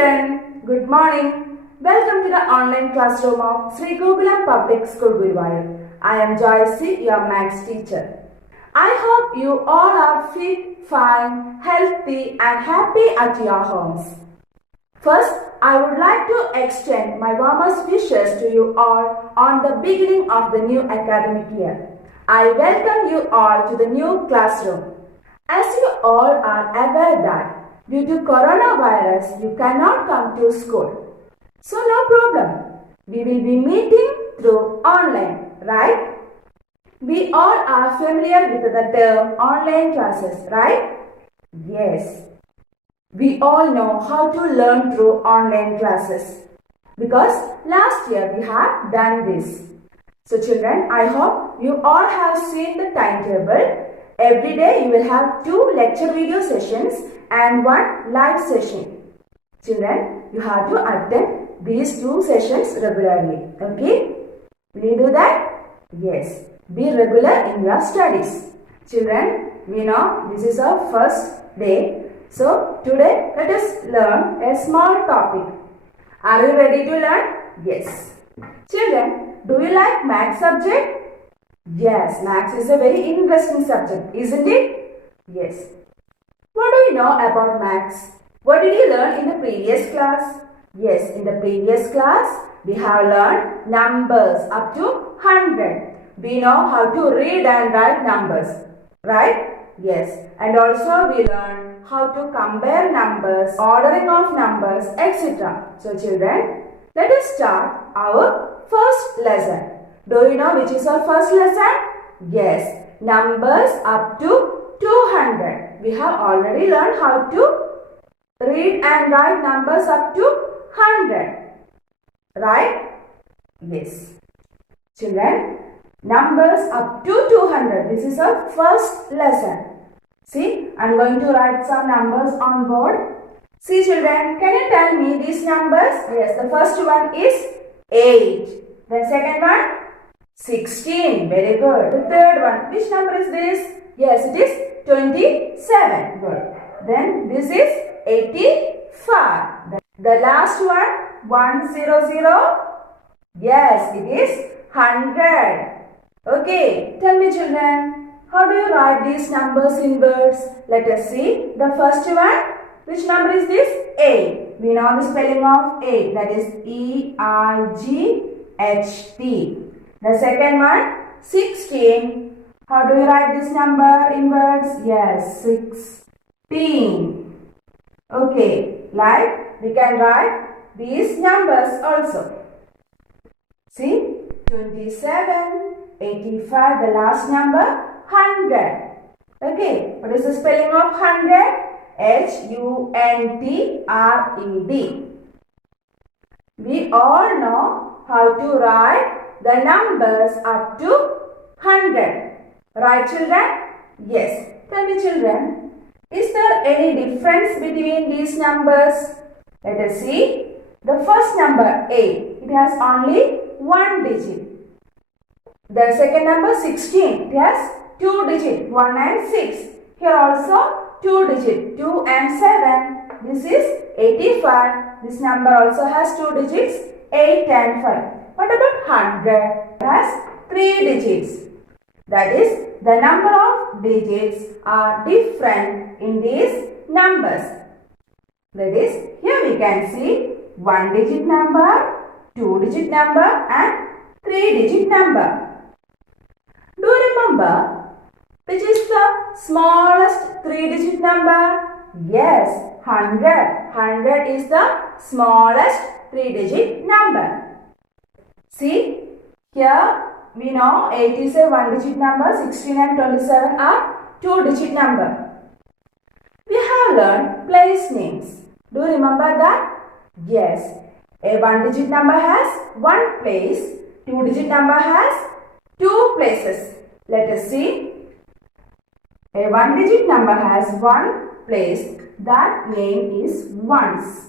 children, good morning. Welcome to the online classroom of Sri Gokulam Public School, Guruvayur. I am Joyce, your maths teacher. I hope you all are fit, fine, healthy and happy at your homes. First, I would like to extend my warmest wishes to you all on the beginning of the new academic year. I welcome you all to the new classroom. As you all are aware that due to coronavirus, you cannot come to school. So no problem. We will be meeting through online, right? We all are familiar with the term online classes, right? Yes. We all know how to learn through online classes because last year we have done this. So children, I hope you all have seen the timetable. Every day you will have 2 lecture video sessions and 1 live session. Children, you have to attend these 2 sessions regularly. Okay? Will you do that? Yes. Be regular in your studies. Children, we know this is our first day. So, today let us learn a small topic. Are you ready to learn? Yes. Children, do you like maths subject? Yes, maths is a very interesting subject, isn't it? Yes. What do you know about maths? What did you learn in the previous class? Yes, in the previous class, we have learned numbers up to 100. We know how to read and write numbers, right? Yes. And also we learned how to compare numbers, ordering of numbers, etc. So children, let us start our first lesson. Do you know which is our first lesson? Yes, numbers up to 200. We have already learned how to read and write numbers up to 100. Right? Yes. Children, numbers up to 200. This is our first lesson. See, I am going to write some numbers on board. See children, can you tell me these numbers? Yes, the first one is 8. The second one? 16. Very good. The third one. Which number is this? Yes, it is 27. Good. Then this is 85. The last one, 100. Yes, it is 100. Okay. Tell me children, how do you write these numbers in words? Let us see. The first one, which number is this? 8. We know the spelling of 8. That is E-I-G-H-T. The second one, 16. How do you write this number in words? Yes, 16. Okay, like we can write these numbers also. See, 27, 85, the last number, 100. Okay, what is the spelling of 100? H-U-N-T-R-E-D. We all know how to write the numbers up to 100. Right children? Yes. Tell me children, is there any difference between these numbers? Let us see. The first number 8, it has only 1 digit. The second number 16, it has 2 digits, 1 and 6. Here also 2 digits, 2 and 7. This is 85. This number also has 2 digits, 8 and 5. What about 100? It has 3 digits. That is, the number of digits are different in these numbers. That is, here we can see 1 digit number, 2 digit number and 3 digit number. Do you remember which is the smallest 3 digit number? Yes, 100. 100 is the smallest 3 digit number. See, here we know 8 is a 1 digit number, 16 and 27 are 2 digit number. We have learned place names. Do you remember that? Yes, a 1 digit number has 1 place, 2 digit number has 2 places. Let us see. A 1 digit number has 1 place, that name is ones.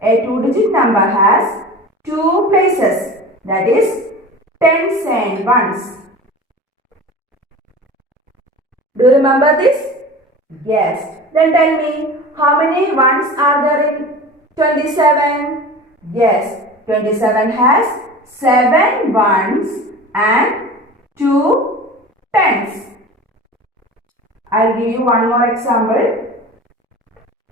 A 2 digit number has 2 places, that is tens and ones. Do you remember this? Yes. Then tell me, how many ones are there in 27. Yes, 27 has 7 ones and 2 tens. I'll give you one more example.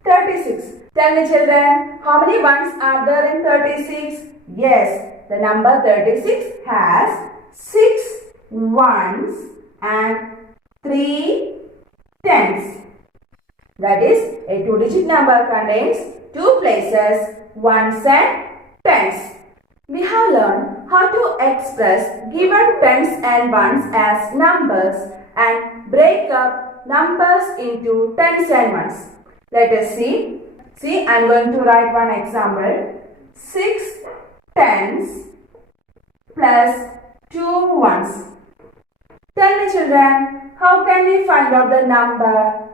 36. Tell me children, how many ones are there in 36? Yes, the number 36 has 6 ones and 3 tens. That is, a two-digit number contains 2 places, ones and tens. We have learned how to express given tens and ones as numbers and break up numbers into tens and ones. Let us see. See, I am going to write one example. 6 tens plus 2 ones. Tell me children, how can we find out the number?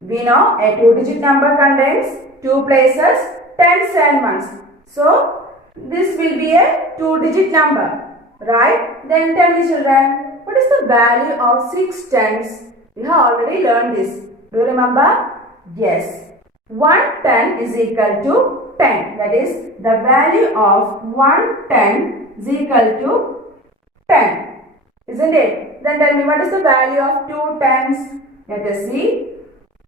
We know a two-digit number contains 2 places, tens and ones. So, this will be a two-digit number, right? Then tell me children, what is the value of 6 tens? We have already learned this. Do you remember? Yes. 1 ten is equal to 10. That is, the value of 1 ten is equal to 10. Isn't it? Then tell me, what is the value of 2 tens? Let us see.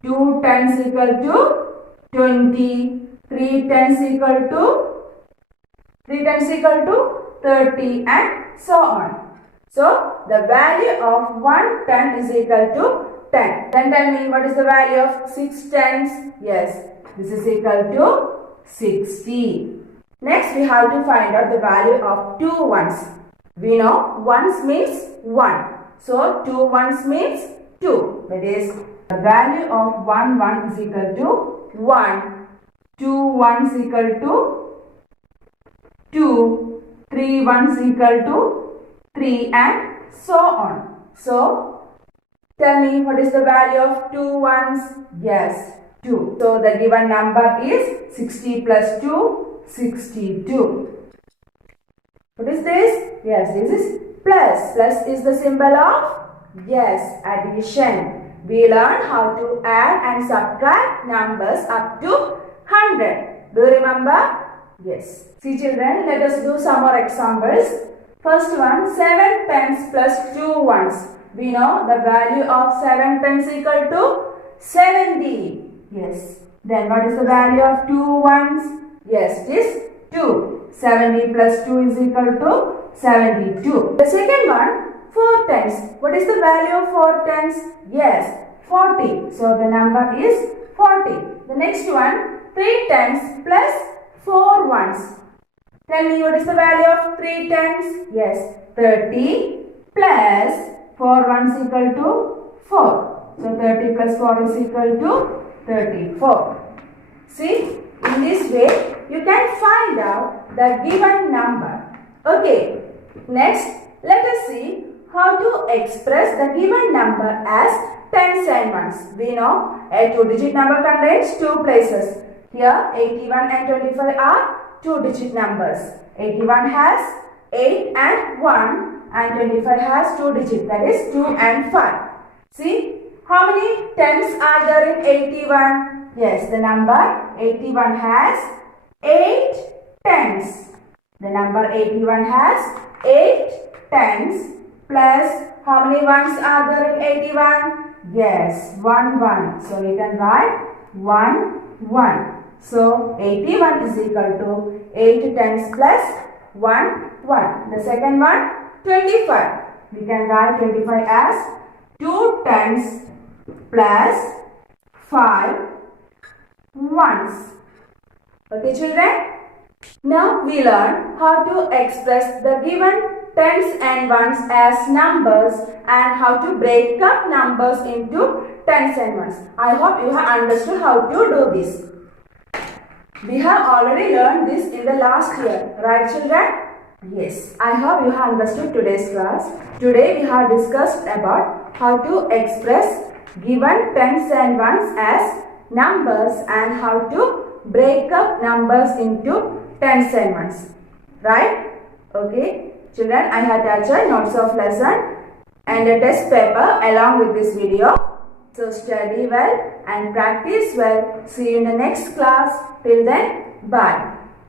2 tens equal to 20. 3 tens equal to 30 and so on. So, the value of 1 ten is equal to 10. Then tell me, what is the value of 6 tens? Yes, this is equal to 60. Next, we have to find out the value of 2 ones. We know ones means 1. So, 2 ones means 2. That is, the value of 1 one is equal to 1. 2 ones equal to 2. 3 ones equal to 3 and so on. So, tell me, what is the value of 2 ones? Yes, 2. So, the given number is 60 plus 2, 62. What is this? Yes, this is plus. Plus is the symbol of, yes, addition. We learn how to add and subtract numbers up to 100. Do you remember? Yes. See children, let us do some more examples. First one, 7 tens plus 2 ones. We know the value of 7 tens equal to 70. Yes. Then what is the value of 2 ones? Yes, it is 2. 70 plus 2 is equal to 72. The second one, 4 tens. What is the value of 4 tens? Yes, 40. So the number is 40. The next one, 3 tens plus 4 ones. Tell me, what is the value of 3 tens? Yes, 30 plus 4 ones equal to 4. So 30 plus 4 is equal to 34. See, in this way, you can find out the given number. Okay, next, let us see how to express the given number as tens and ones. We know a two-digit number contains 2 places. Here, 81 and 25 are two-digit numbers. 81 has 8 and 1 and 25 has 2 digits, that is 2 and 5. See, how many tens are there in 81? Yes, the number 81 has 8 tens. The number 81 has 8 tens plus how many ones are there in 81? Yes, 1 1. So we can write 1 1. So 81 is equal to 8 tens plus 1 1. The second one, 25. We can write 25 as 2 tens plus 5 ones. Okay children? Now we learn how to express the given tens and ones as numbers and how to break up numbers into tens and ones. I hope you have understood how to do this. We have already learned this in the last year, right children? Yes, I hope you have understood today's class. Today we have discussed about how to express given tens and ones as numbers and how to break up numbers into tens and ones. Right? Okay. Children, I have attached notes of lesson and a test paper along with this video. So study well and practice well. See you in the next class. Till then, bye.